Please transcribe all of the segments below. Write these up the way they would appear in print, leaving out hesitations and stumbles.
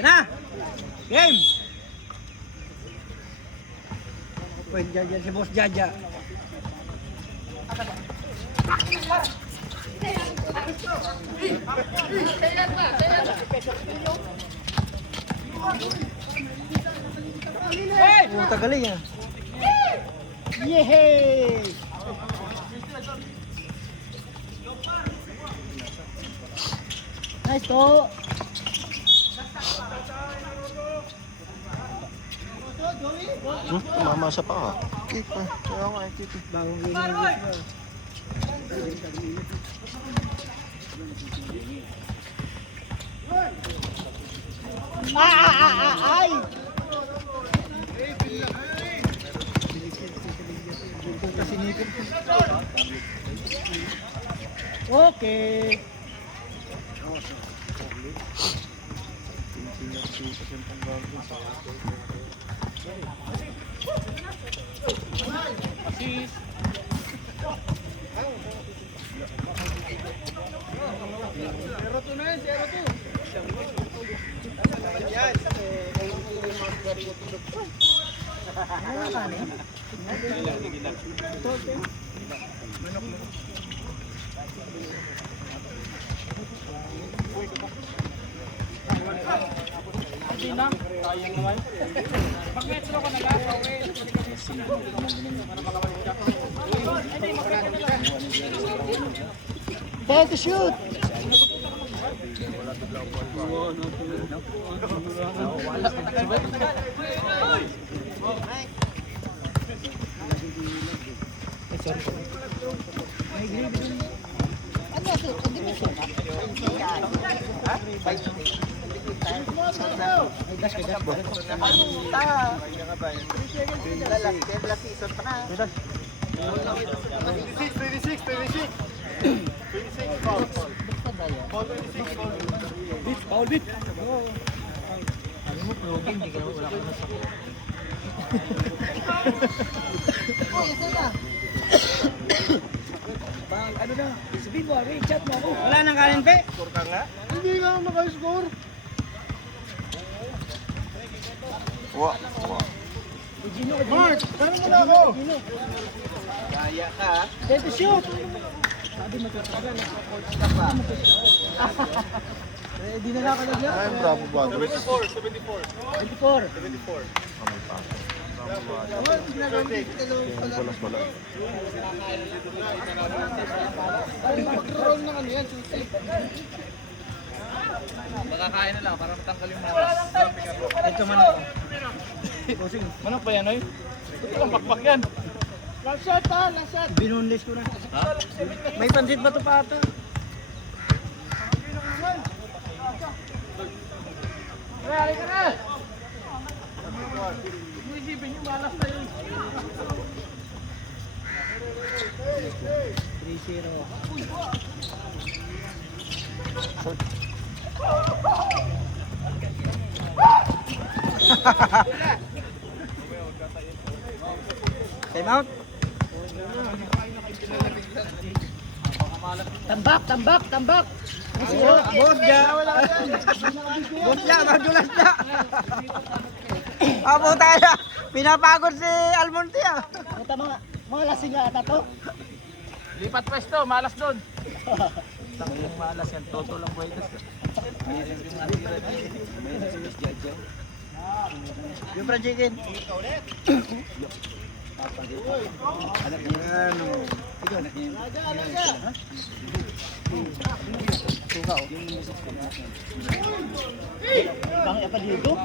Yan na! Game! Pwede dyan si Boss Jaja. Tagalin yan. Yehey! Nice to! Tumama siya pa ka. Kick pa. Kaya nga ay kick. Bagong ginagawa. Ay! Okay. Fail to shoot! Foul bit. Alam mo, progin, hindi ka na wala ka na sakit. Oh, isa na. Ano na, sabihin mo, chat mo ako. Wala nang kanin, pe? Score ka nga? Hindi nga ako naka-score. Wa. Mark, ano mo na ako? Kaya ka. Fail to shoot. Sabi mo, tagal na ka pa. Di na ako nagyan. Ay, bravo ba? 74. 74. Kamay pa. Bravo ba? Balas balas. Mag-roll na kanya yan, susi. Makakain na lang para matanggal yung maras. Ito manok. Manok ba yan, oy? Ito lang pakpak yan. Lasat ha, lasat. Binunlis ko na. Ha? May pansit ba ito pa ata? Rally ka na! Isipin yung malas na yun. 3-0. Time out. Tambak, tambak, tambak. Bodja. Bodja, madulas na. Abo tayo. Pinapagod si Almonte ah. Puta mga lasing nga ata to. Lipat pwesto, malas doon. Tanging malas yan, toto lang buwetas. Yung fried chicken. Anak niya ano? Ikaw anak niya. Tukaw. Bang apa Diego?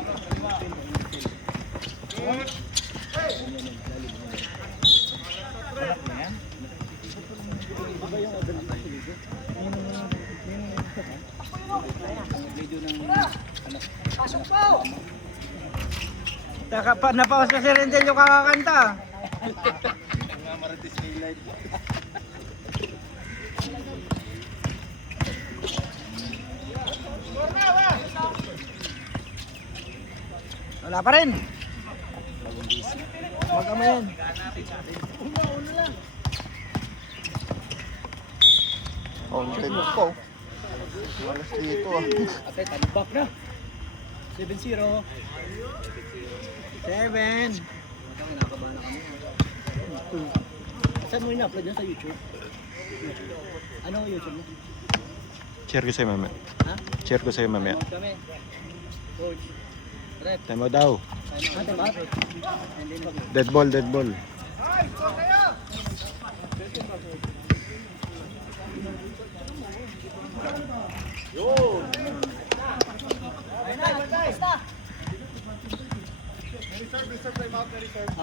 Pasok po! Napawas na si Rendel yung kakakanta. Nga marites ni live. Wala pa rin. Wag mo yan. Content ko. Malas dito ah. Ate, talibak na. 7-0. 7. Saan mo ina-upload yun sa YouTube? Ano YouTube mo? Share ko sa'yo mamaya. Ha? Share ko sa'yo mamaya. Kami. Coach. Rep. Time out daw. Time out. Dead ball, dead ball.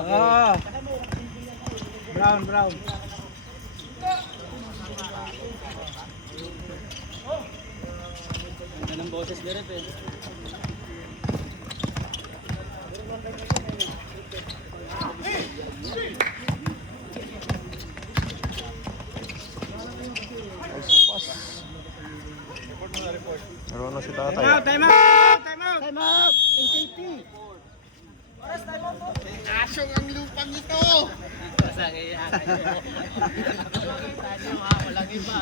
Ah. Brown, brown. Ganda ng boses ni Rep eh. Naroon na si tatay. Time out! Time out! Time out! NKT! Asyong ang lupang ito! Walang iba.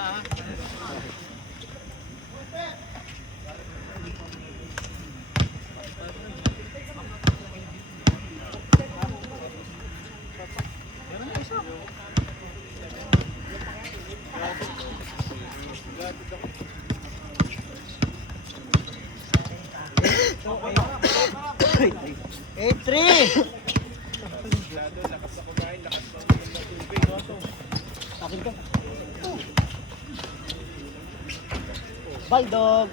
Eight, 3. Akin to. Bye, dog.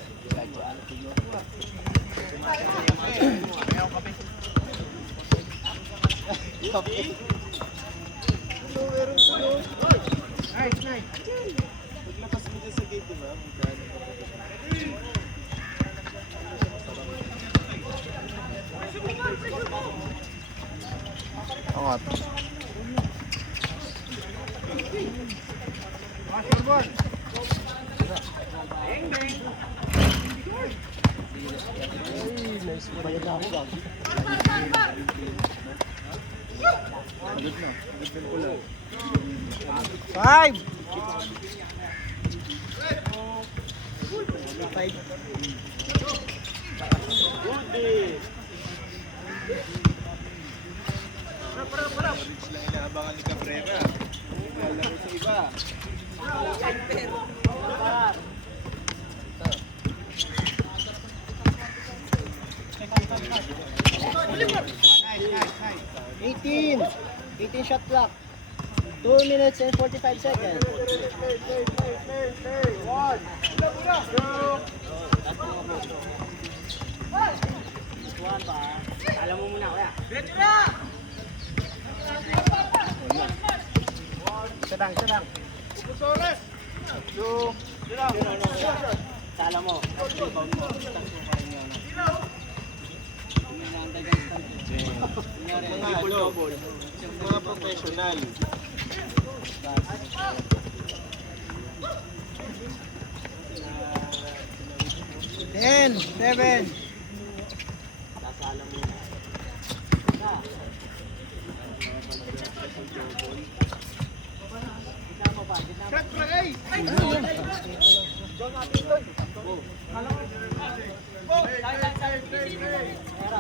Nice, nice. Paglabas mo dyan sa gate, diba? Angat. Bayad na ako, gag. Five. Five. Sila inaabangan ni Cabrera. Lalaro sa iba. Nice. 18 shot clock. 2 minutes and 45 seconds. Alam mo muna, kuya. Sedang. Sala mo. Mga professional. Ten, 7.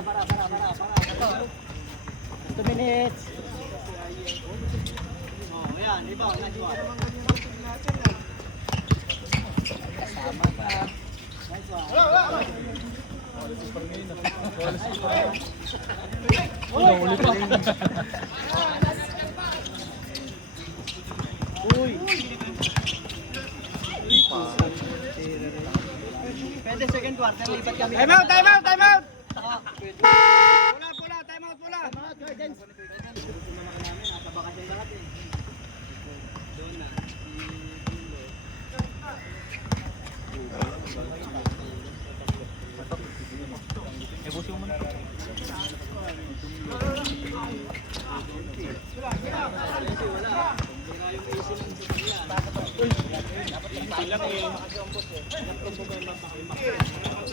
Para. 2 minutes. Oh, yan, iba. Kasama ka. Nice one. Uy. Pwede second quarter, lipat kami. Time out! Pula, time out, pula. Guidance.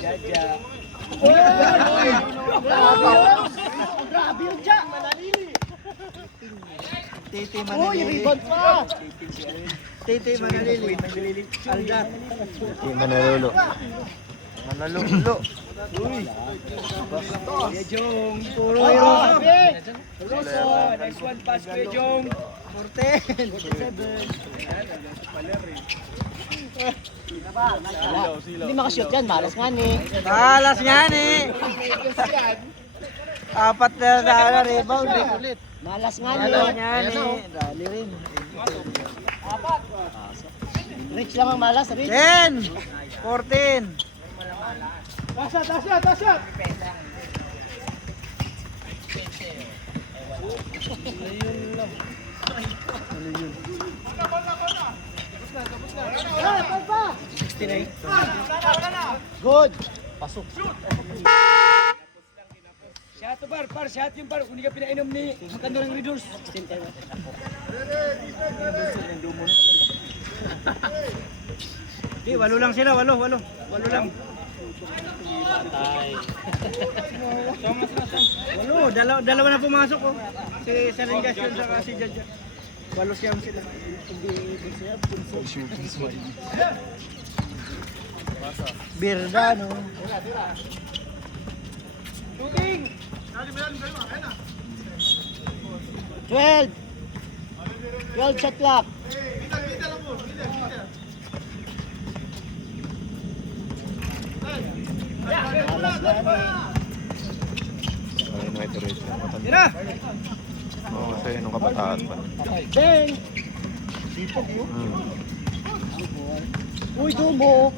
Jaja. Grabe yung Jaja. Titi Manalili. Uy, rebound pa. Titi Manalili. Aldat. Manalolo. Kuya Jong, puro Rosso. Rosso, next one pass Kuya Jong. 14, 47. Hindi makashoot yan, malas nga ni. Malas nga ni. Apat na rebound. Malas nga ni. Malas nga ni. Rally rin. Rich lang ang malas, Rich. 10, 14. Tasya! Good. Shot to par, shot yung par. Kung hindi ka pinainom ni Magkano ng Readers. Okay, walo lang sila, walo lang. Walo, dalawa na pumasok oh. Si Salingasyon saka si Jaja. Walo siyam sila. Birda, no? Shooting! 12 shot clock. Malas nga ni. Ayun, may tuloy sila. Matanda. Tira! Oo, kasi nung kabataan pa. Bang! Uy, Dumo.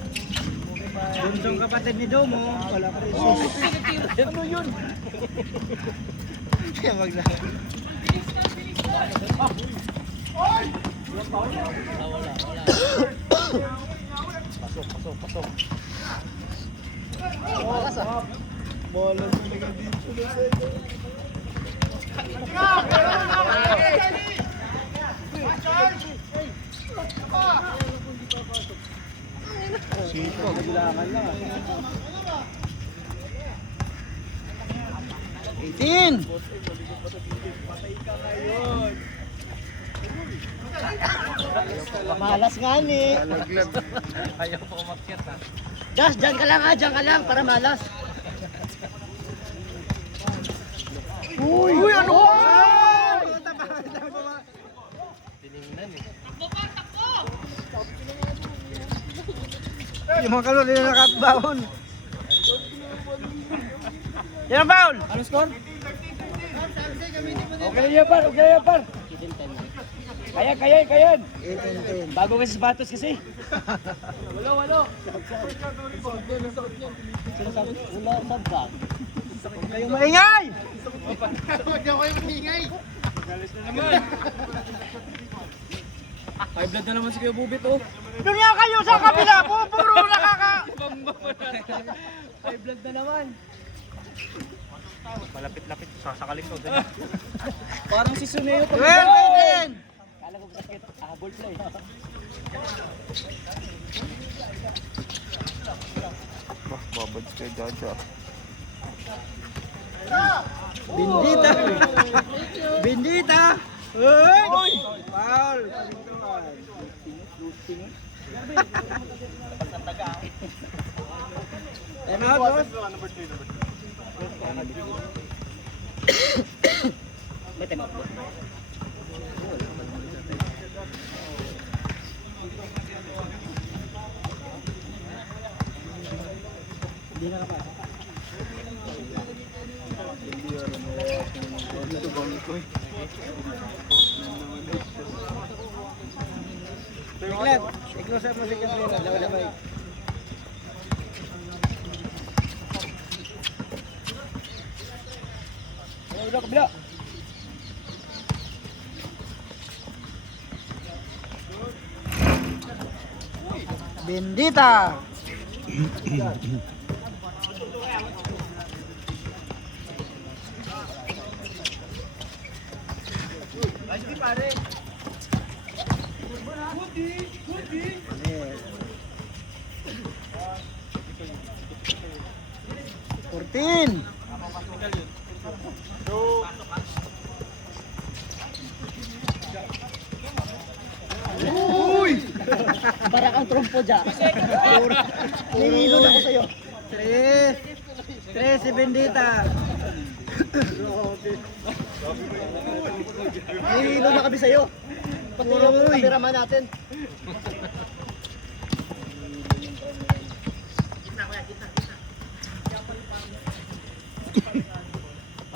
Bunsong kapatid ni Domo. Wala pa rin. Ano yun? Kaya magla. Malas ah. Malas nga ni. Ayaw pa umakyat ha. Josh, dyan ka lang para malas. Uy, ano? Tiningnan eh. Yung mga kalor, hindi na nakatbaon. Yan ang foul! Anong score? Okay na yan, par. Kaya. 8-10. Bago kasi sapatos kasi. Wala sabag. Kayong maingay! High blood na naman si Kuya Bubit oh. Doon nga kayo sa kabila! Puro nakaka... High blood na naman. Malapit-lapit. Sasakaling ko. Parang si Suneo. 12-10! Kala ko sakit. Habol play. Bah, babads kay Jaja. Bendita! Uy! Foul! Time out, boss. May time out ba? Hindi na kapasok. Iklat, i-close up mo si Katrina, lawa-laway. Udah kabila. Bendita. Kurtin. Para kang trompo dyan. Nililod ako sa'yo. 3, Tres, si Bendita. Nahihilo na kami sa'yo. Pati yung cameraman natin.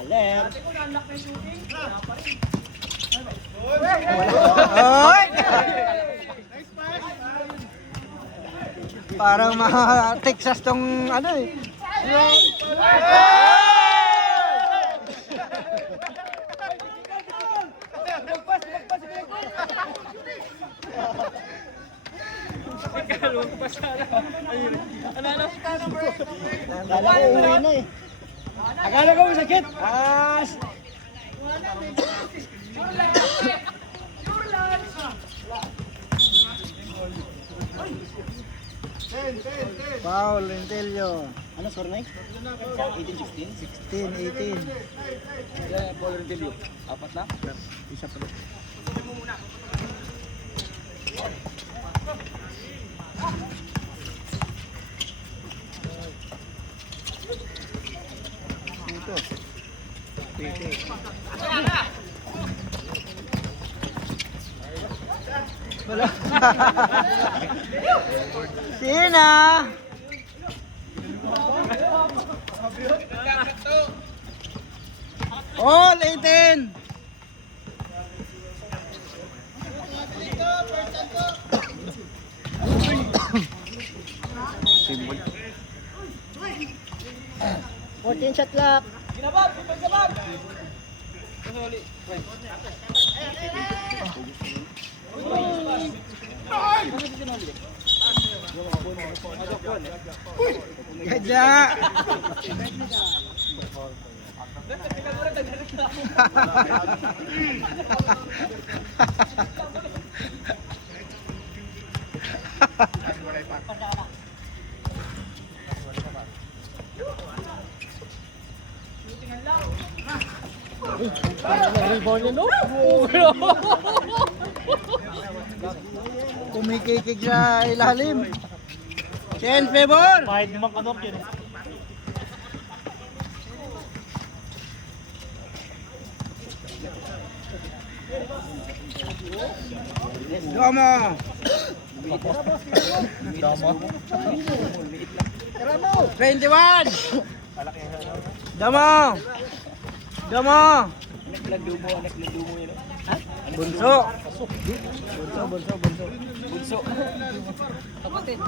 Paler. Oy! Parang mga Texas tong ano eh. Akala ko uwi na eh. Akala ko masakit. Paul Rentelio. Ano score na eh? 18-16? 16-18. Paul Rentelio. Apat na? Isa pa lang. Ito. Wala. Sina? All 18. Symbol. 14 shot clock. Gaja. Kumikikig sa ilalim. Chen favor. Kahit naman kanok yun. Domo. Dama. 21. Domo. Domo. Nagladumo yun. Bunso. Bunso. Kapatid.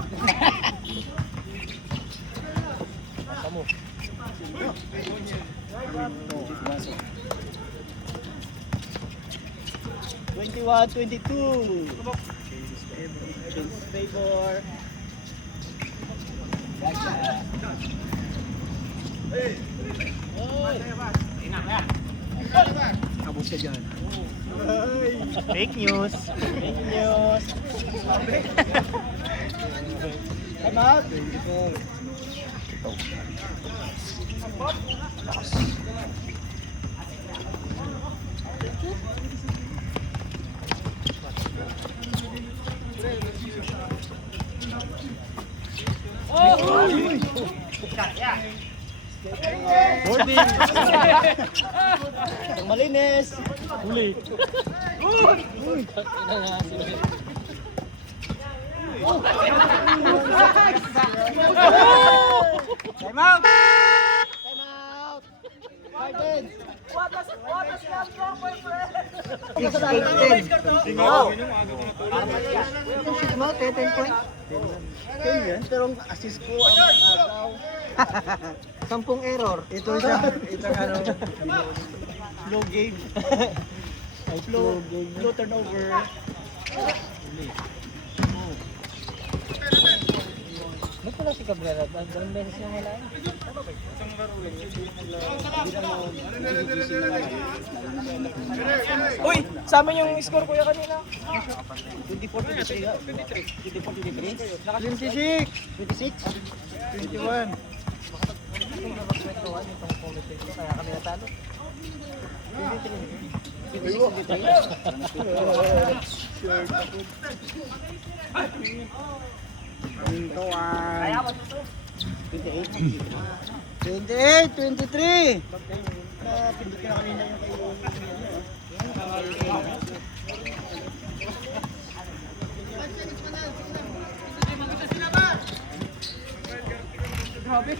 Kamu. 21-22. Favor. Abot siya dyan. Fake news. Fake news. Time out. Boarding. Ang malinis. Huli. Time out. Time out. Pardon. Six, 8, 10. Wow. Shoot mo, 10 points. 10 yan, pero ang assist ko ang ataw. 10 error. Ito siya, itong ano, slow game. Slow turnover. Ba't pala si Cabrera? Dalawang beses yung wala yun. Uy! Sa amin yung score kuya kanina. 24-23. 24-23. 26. 26. 21. Kaya kami natalo. Pintuan. 28. 28, 23. Grabe.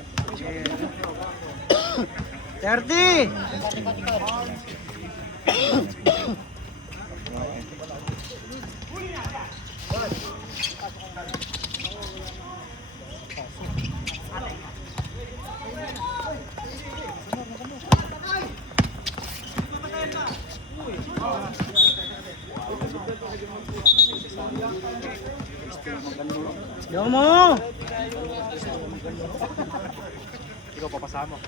30. Yo mo! Ikaw papasama.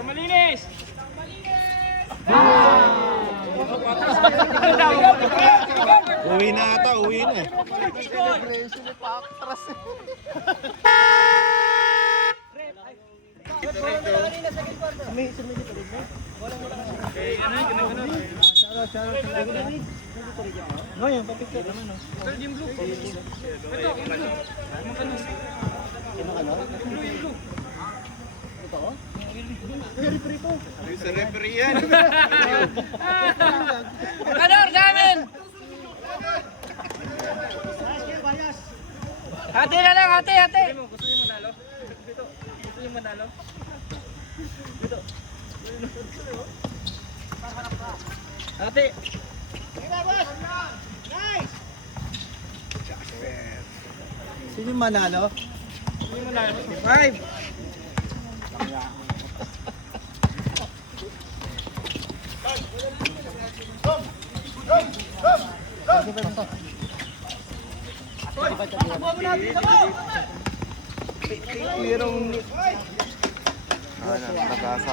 Malinis! Uwi na ata, uwi na. No, yung papicture naman, no? Ay, sa referee yan. Kanor sa amin! Hati na lang, hati, hati! Gusto niyo manalo? Gusto niyo manalo? Hati! Sino manalo? Gusto niyo manalo? 5.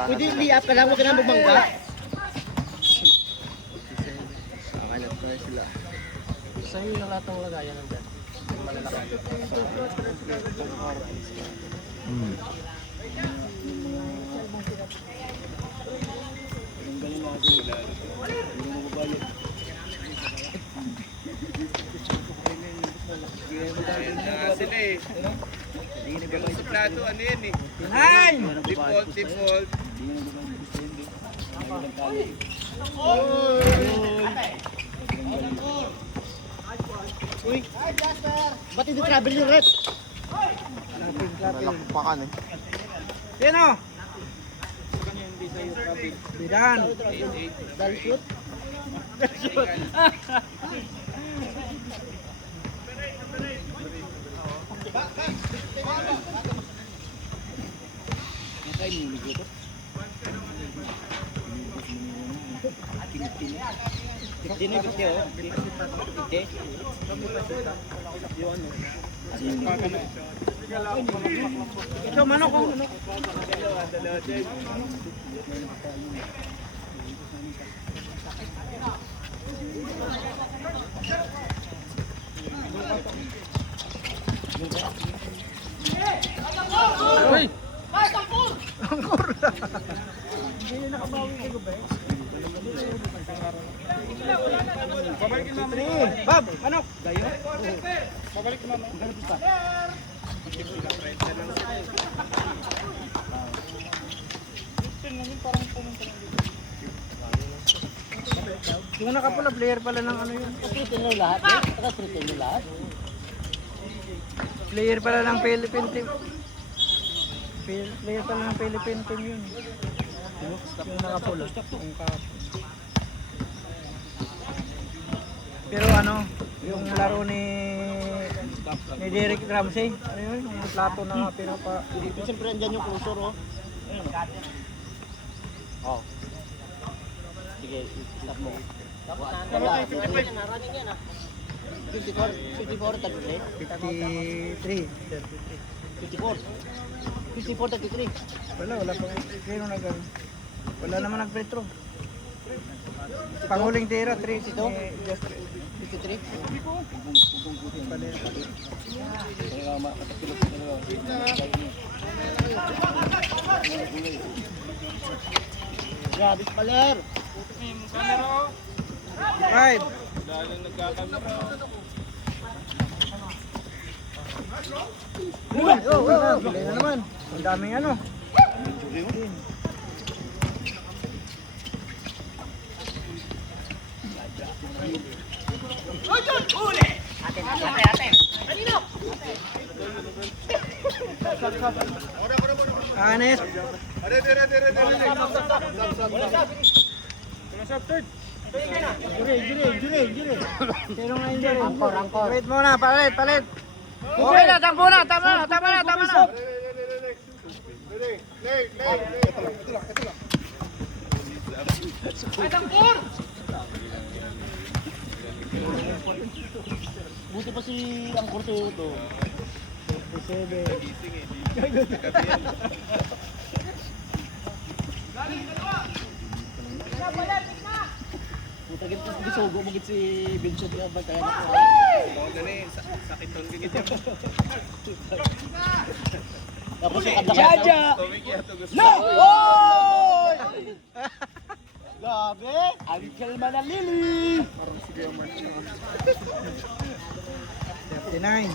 Pwede i-up ka lang, huwag ka na bumangga. Saan yung lahat ng lagayan ng dyan? Ayan na sila eh. Yung suplado, ano yan eh. Nine! Default, default. Uy! Ba't hindi travel yung red? Nalakpakan eh. Sino? Bidan. Dan shoot. Ito manok ko. Uy! Bob, manok. Yung nakapula player pala ng ano yun. Kapritin nyo lahat? Kapritin nyo lahat? Player pala ng Philippine team. Player pala ng Philippine team yun. Yung nakapula. Yung pero ano, yung laro ni Derek Ramsey, ano yun, yung plato na pinapa. Siyempre andyan yung closer, oh. Oo. Sige, stop mo. 54-33. Wala pang zero na gano'n. Wala naman nag-retro. Panghuling tira, 3 ito. 53. Grabe, Paler. Five. Bilay na naman. Ang daming ano. Anes. Jure. Sino nga yung jure? Angkor. Wait muna, palit. Okay na, tama na. Buti pa si Angkor to. 37. Putagin pa bisugo mo gid si Vincent nga ba kaya nako. Mga ganun, sakit doon gigit yan. Tapos yung kadlakan. No! Oy! Grabe! Uncle Manalili! 39.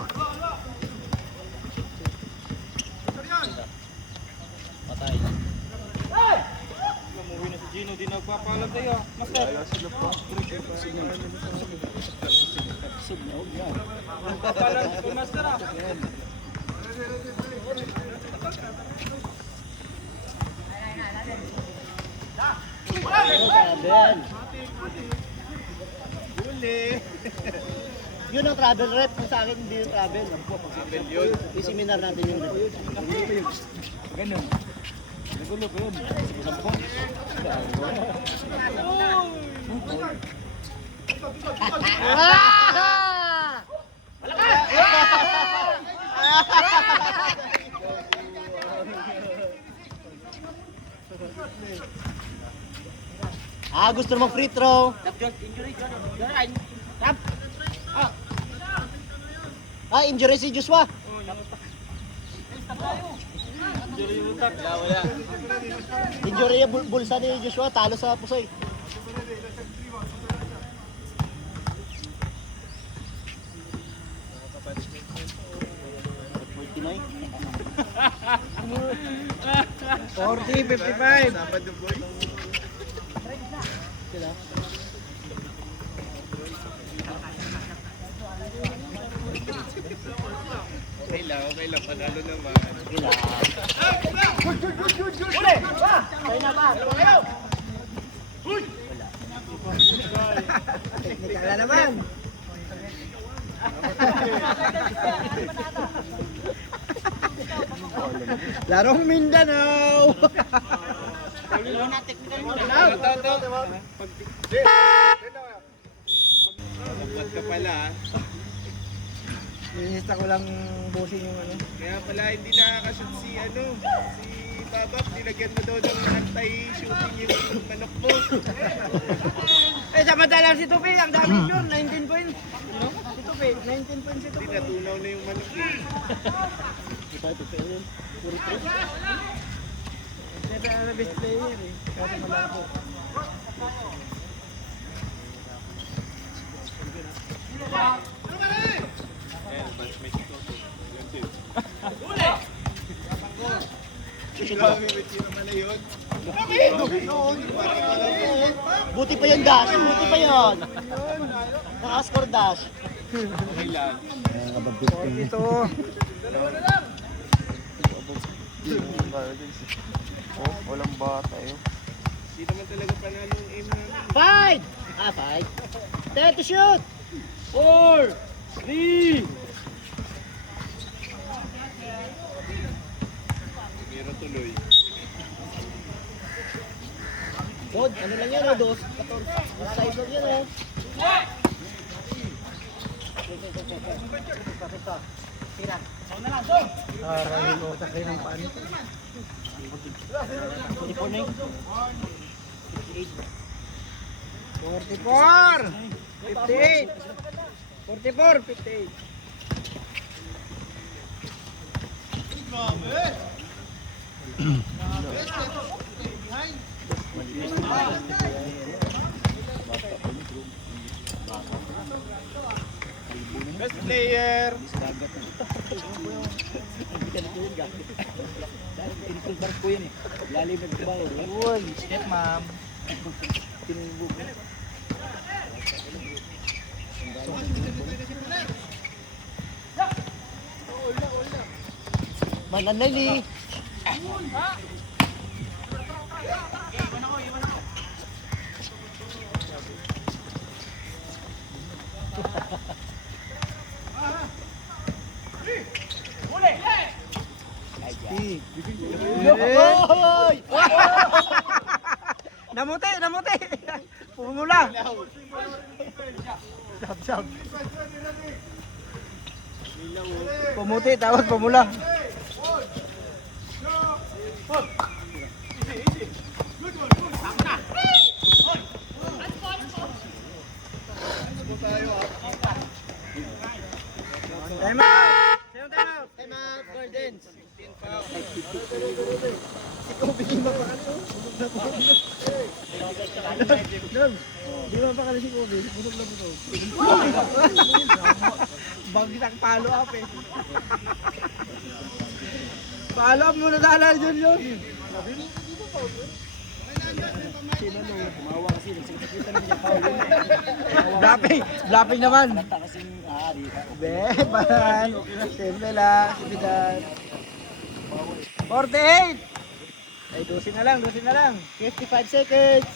Patay. Umuwi na si Gino, di nagpapalag tayo. Master. Nagpapalag si Master ah. Yun ang travel rep. Kung sa akin hindi yung travel. Sabi yun. I-seminar natin yung rep. Ganun. Nagulo ko yun. Gusto mo free throw. Injury si Joshua. Wala. Injury yung bulsa ni Joshua. Talo sa Pusoy. $40, 55. Sabado boy. Okay lang, panalo naman. Technical na naman. Larong Mindanao. Pagkat ka pala. Minista ko lang bossing yung ano. Kaya pala hindi nakakashoot si Babak. Nilagyan mo daw ng anti-shooting yung manok mo. Samantalang si Tupi, ang dami yun, 19 points. Si Tupi, 19 points si Hindi Tupi. natunaw na yung manok eh. Siyempre ang best player eh. Kasi malabo. Buti pa yun dash, buti pa yun. Naka-score dash. Okay lang. Ito. Walang bata yun. Hindi naman talaga panalo yung aim namin. 5! 10 to shoot! 4! 3! Meron tuloy. God, ano lang yan, dos? 14. Size of yan, oh. Tira. Aray, utak rin ang paan ito. 44 na yun. 44! 58! 44, 58. Best player. Uy, step ma'am. Mananali. Hoy! Namuti, namuti. Pumula. Sab. Pumuti, tawag pumula. Time out! Time out! Time out, Gordons! Si Kobe, di ba pa ka ito? Di ba pa ka si Kobe? Busog na busog. Bagsak follow up eh. Follow up muna dala dyan yun. Blapping naman. Be, bahan. Simple lang. Sibidan. 48. Ay, 12 na lang, 12 na lang. 55 seconds.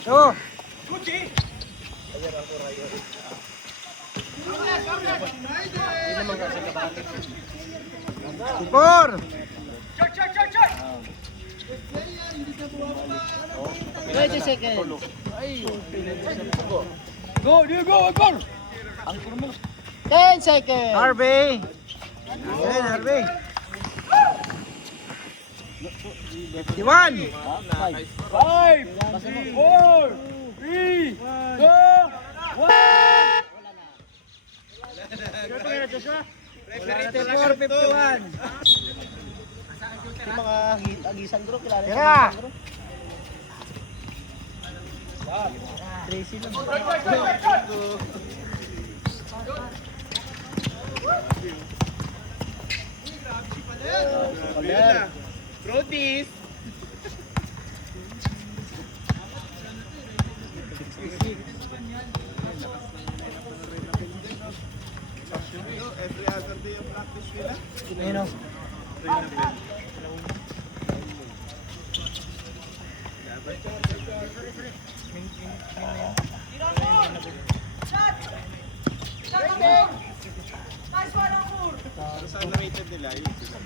So, Sipor! 20 seconds. Go, Agor! 10 seconds. Harvey. Ayan, Harvey. 51. 5, 4, 3, 2, 1! Referee 51. Yung mga agisan group, kilala Tira! sa agisan group. Tracy lang. Protis. Every other day yung practice nila. Ayun o. Pero saan rated nila? Yun sila.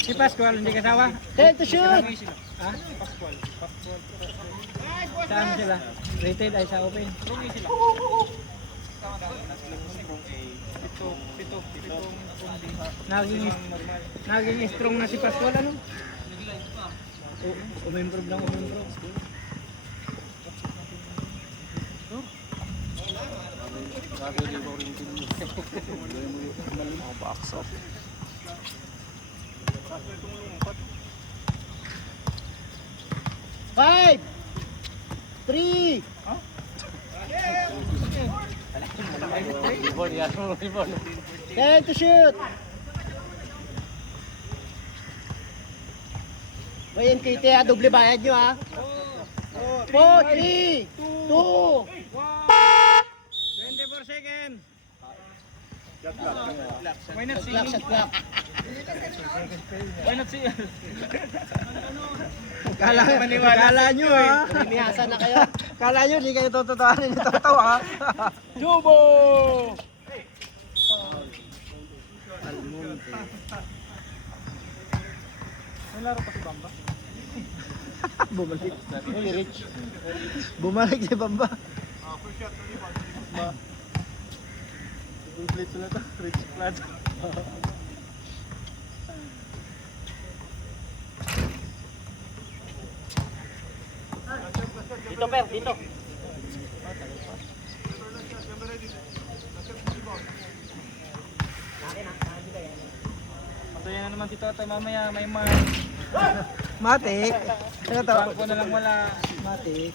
Si Pascual, hindi kasawa? 10 to shoot! Ha? Saan sila? Rated ay sa open. Naging strong na si Pascual, ano? Umimprove lang, umimprove. Box off. Five! 3! Ribon yan, ribon. 10 to shoot! Bayan KT ha, doble bayad nyo ha. 4, 3, 2, 24 seconds. Why not see? Clock, shot clock. Why not see? Kala nyo ha. Mihasa na kayo. Kala nyo, hindi kayo tututuhanin ito ha. Jubo! Bumalik. Bumalik si Bamba. Complete na ito. Rich flat. Dito, Per, dito. Masaya na naman si Toto. Mamaya may Matik. Ano to? bangko na lang wala. Matik.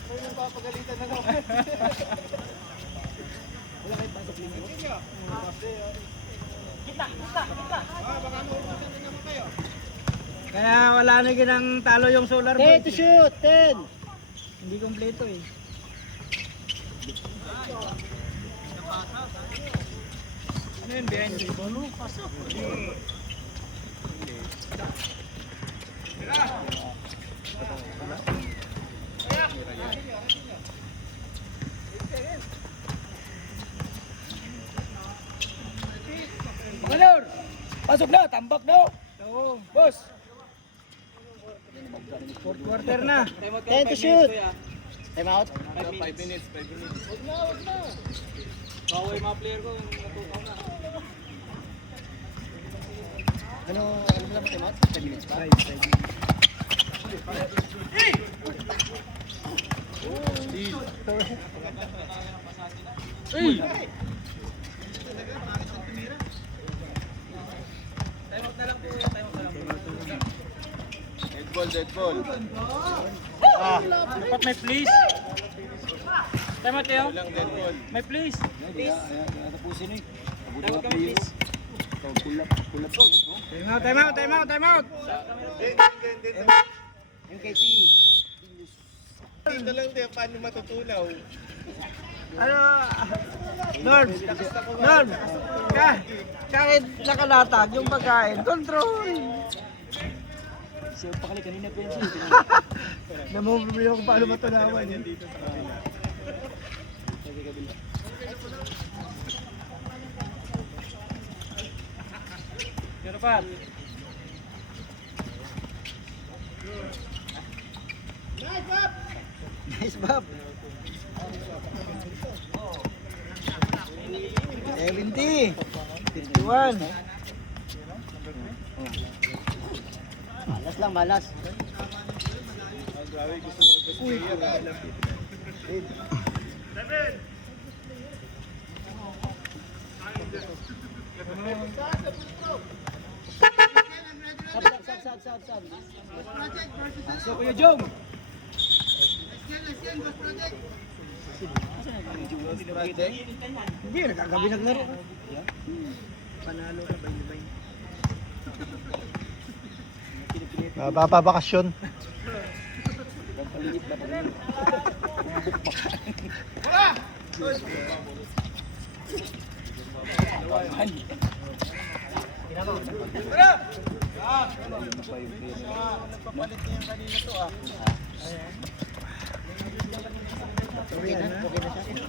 Kaya wala na ginang talo yung solar board. 10 to shoot, 10. Hindi kompleto eh. Ano yun, behind the ball? Manor! Pasok na! Tambak na! Oo. Boss! Fourth quarter na. 10 to shoot. Time out. 5 minutes, 5 minutes. Huwag na! Bawal yung mga player ko, natukaw na. Ano mo lang time out? 10 minutes pa? 5. Uy! Dead ball. Dapat may please. Tama tayo. Dead ball. May please. Tapusin eh. Dapat kami please. Time out. MKT. Dito lang din, paano matutunaw? Ano? Norm, kahit nakalatag yung pagkain, control. Siya pakali kanina pa yun. Namumuli ako paano matunawan yun. Pero pa. Nice, Bob. 70. 51. Malas lang, malas. Grabe, gusto ko best player. So, Kuya Jom. Hindi, nagkagabi naglaro. Panalo ka, bay-bay. Papabakasyon. Nagpapalit niya yung kanina to ah. Okay na siya.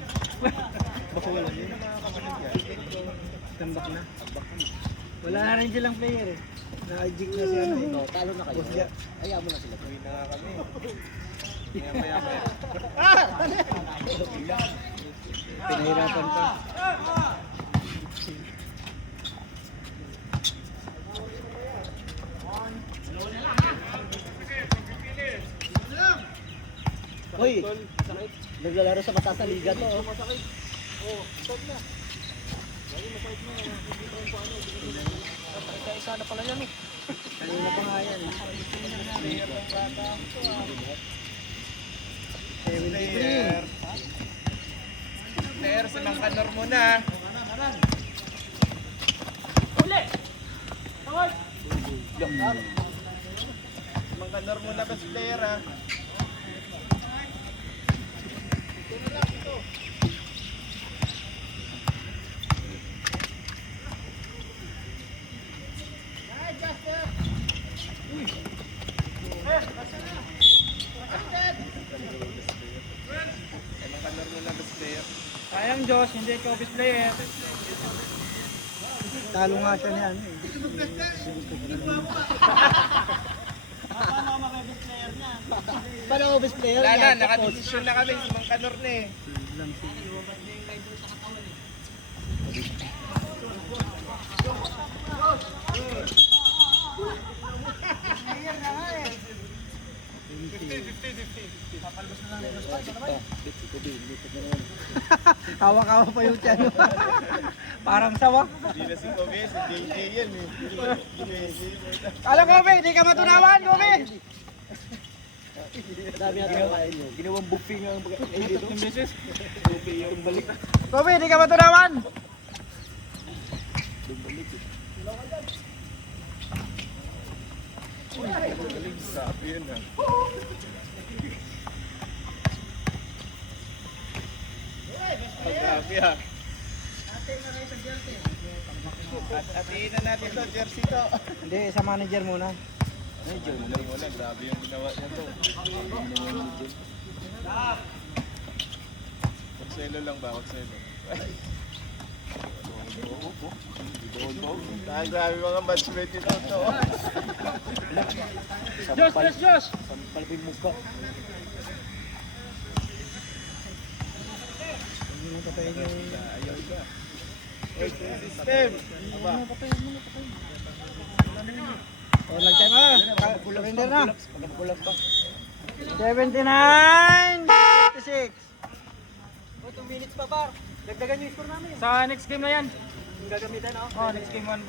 Baka wala yun. Tambak na. Wala na rin silang player eh. Na-adject na siya. Talo na kayo. Ayaw mo na sila. Uwi na kami. Pinahirapan pa. Hoy, naglalaro sa mataas na liga to. Oh. Sana pala yan eh. Kanina pa nga yan. 73. Player, si Mang Kanor muna. Mang Kanor muna, best player ah. Mang Kanor muna, best player. Sayang Diyos, hindi ikaw best player. Talo nga siya niyan eh. Paano ako best player Wala niya? na, nakadesisyon na kami. Si Mang Kanor na eh. Hawak-hawak pa yung tiyan. Parang sawa. Hindi na si Kobe, si JJ yan eh. Alam Kobe, hindi ka matunawan, Kobe! Dami natin kain yun. Ginawang buffet nga ang dito. Yung beses. Yung balik. Kobe, hindi ka matunawan! Sabi yun ah. Grabe ah. Atiin na natin to, jersey to. Hindi, sa manager muna. Wala, grabe yung ginawa niya to. Magselo lang ba? Magselo. Grabe mga matchmate nito to. Josh! Palpin mo ka. Ayaw ka. System. Aba. Oh, lagtay mo. Surrender na. 79! 56. 2 minutes pa, par. Dagdagan yung score namin. Sa next game na yan. Gagamitan, no? Oh, next game 1.